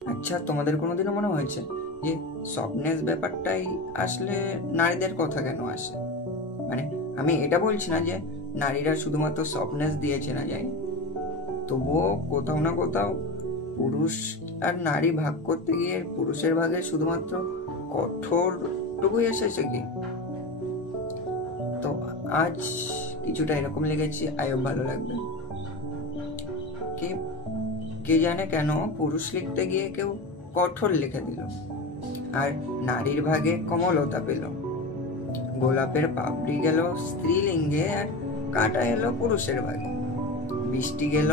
আচ্ছা, তোমাদের কোনোদিনও মনে হয়েছে যে সফটনেস ব্যাপারটাই আসলে নারীদের কথা কেন আসে? মানে আমি এটা বলছি না যে নারীরা শুধুমাত্র সফটনেস দিয়ে চেনা যায়, তবুও কোথাও না কোথাও পুরুষ আর নারী ভাগ করতে গিয়ে পুরুষের ভাগে শুধুমাত্র কঠোরটুকুই এসেছে কি? তো আজ কিছুটা এরকম লেগেছে, আয়ব ভালো লাগবে। কে কে জানে কেন পুরুষ লিখতে গিয়ে কেউ কঠোর লিখে দিল, আর নারীর ভাগে কমলতা পেল। গোলাপের পাপড়ি গেল স্ত্রীলিঙ্গে, আর কাঁটা এলো পুরুষের ভাগে। বৃষ্টি গেল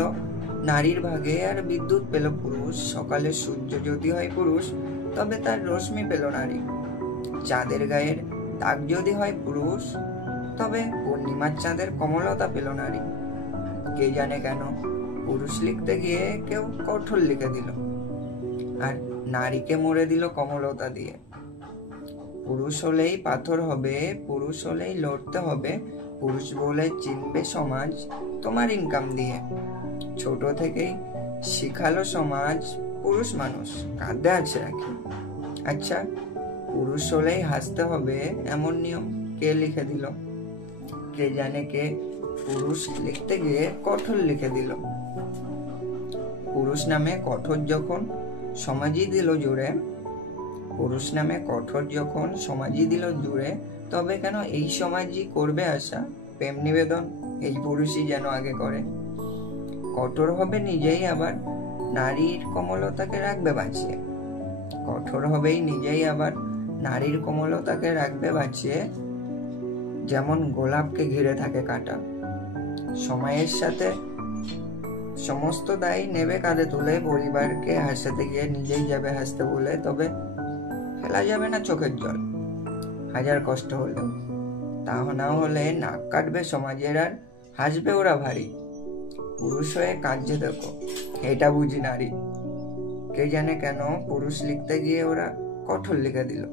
নারীর ভাগে, আর বিদ্যুৎ পেল পুরুষ। সকালে সূর্য যদি হয় পুরুষ, তবে তার রশ্মি পেল নারী। চাঁদের গায়ের দাগ যদি হয় পুরুষ, তবে পূর্ণিমার চাঁদের কমলতা পেল নারী। কে জানে কেন পুরুষ লিখতে গিয়ে কেউ কঠোর লিখে দিল, আর নারীকে মরে দিল কমলতা দিয়ে। পুরুষ হলেই পাথর হবে, পুরুষ হলেই লড়তে হবে, পুরুষ বলে চিনবে সমাজ তোমার ইনকাম দিয়ে। ছোট থেকেই শিখালো সমাজ পুরুষ মানুষ কাঁধে আছে রাখি। আচ্ছা, পুরুষ হলেই হাসতে হবে এমন নিয়ম কে লিখে দিল? কে জানে কে পুরুষ লিখতে গিয়ে কঠোর লিখে দিল। পুরুষ নামে কঠোর যখন সমাজই দিল জুড়ে, পুরুষ নামে কঠোর যখন সমাজই দিল জুড়ে, তবে কেন এই সমাজই করবে আশা প্রেম নিবেদন এই পুরুষই যেন আগে করে। কঠোর হবে নিজেই, আবার নারীর কমলতাকে রাখবে বাঁচিয়ে। কঠোর হবেই নিজেই, আবার নারীর কমলতাকে রাখবে বাঁচিয়ে। যেমন গোলাপকে ঘিরে থাকে কাঁটা, সময়ের সাথে সমস্ত দায় নেবে কাঁধে তুলে। পরিবারকে হাসাতে গিয়ে নিজেই যাবে হাসতে বলে, তবে ফেলা যাবে না চোখের জল হাজার কষ্ট হলেও। তা না হলে নাক কাটবে সমাজের, আর হাসবে ওরা ভারী। পুরুষ হয়ে কাঁদছে দেখো, এটা বুঝি নারী। কে জানে কেন পুরুষ লিখতে গিয়ে ওরা কঠোর লিখে দিল।